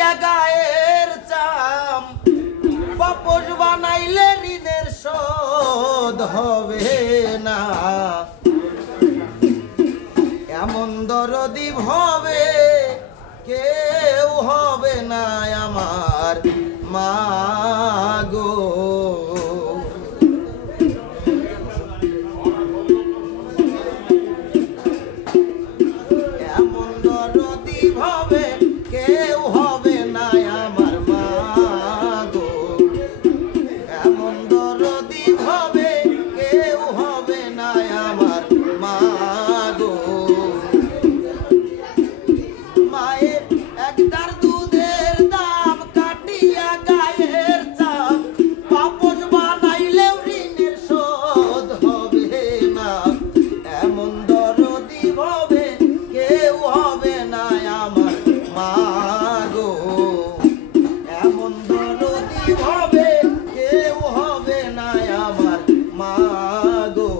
কাটিয়া গায়ের চাম বাপস বানাইলে ঋণের শোধ হবে না এমন দরদি হবে কেউ হবে না আমার মা গো এমন দরদি হবে কেউ হবে না আমার মা গো এমন দরদি হবে কেউ হবে না আমার মা গো মায়ের একদার দুধের দাম কাটিয়া গায়ের চাম পাপন বানাইলেও ঋণের শোধ হবে না এমন দরদি হবে কেউ হবে না আমার মা গো এমন দরদি হবে কেউ হবে না আমার মা গো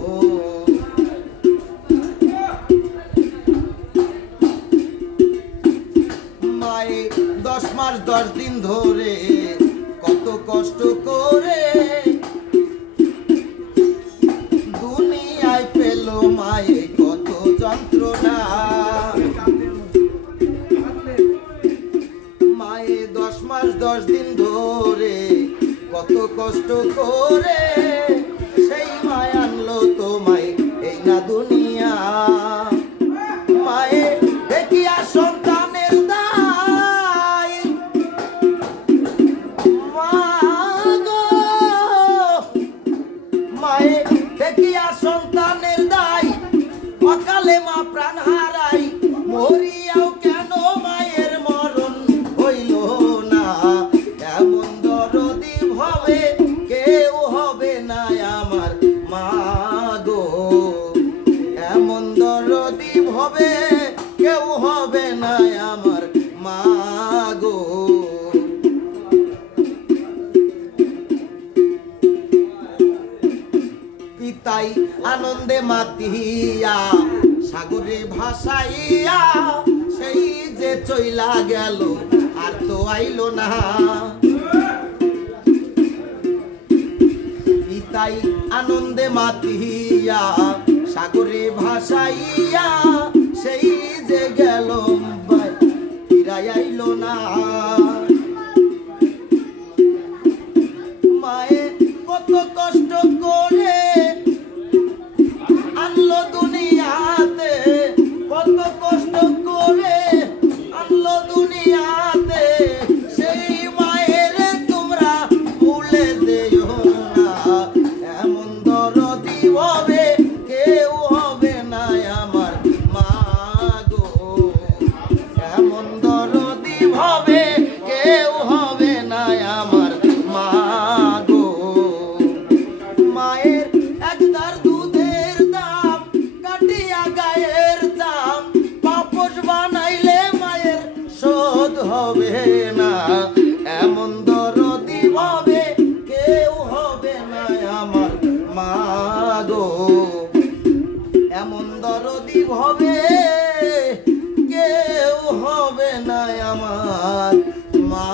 মায়ে 10 মাস 10 দিন ধরে কত কষ্ট করে দুনিয়ায় পেল মায়ে কত যন্ত্রণা মায়ে 10 মাস 10 দিন ধরে কত কষ্ট করে সেই মায় আনলো তোমায় এই না দুনিয়া মায়ে দেখিয়া সন্তানের দায় মা গো মায়ে দেখিয়া সন্তানের দায় অকালে মা প্রাণ হারাই মরিয়াও কেন মায়ের মরণ হইল না এমন দরদি হবে কেউ হবে না আমার মা গো এমন দরদি হবে কেউ হবে না আমার মা গো পিতাই আনন্দে মাতিয়া সাগরে ভাসাইয়া সেই যে চইলা গেল আর তো আইলো না পিতাই আনন্দে মাতিয়া সাগরে ভাসাইয়া সেই যে গেল ফিরাই আইলো না মায়ে কত কষ্ট করে আনলো দুনিয়াতে কত কষ্ট করে আনলো দুনিয়াতে সেই মায়ের তোমরা ভুলে যেও না এমন দরদি হবে কেউ হবে না আমার মা গো এমন দরদি হবে কেউ হবে না আমার মা গো মায়ের একদার দুধের দাম কাটিয়া গায়ের দাম পাপস বানাইলে মায়ের শোধ হবে না এমন দরদি হবে কেউ হবে না আমার মা গো এমন দরদি হবে কেউ হবে না আমার মা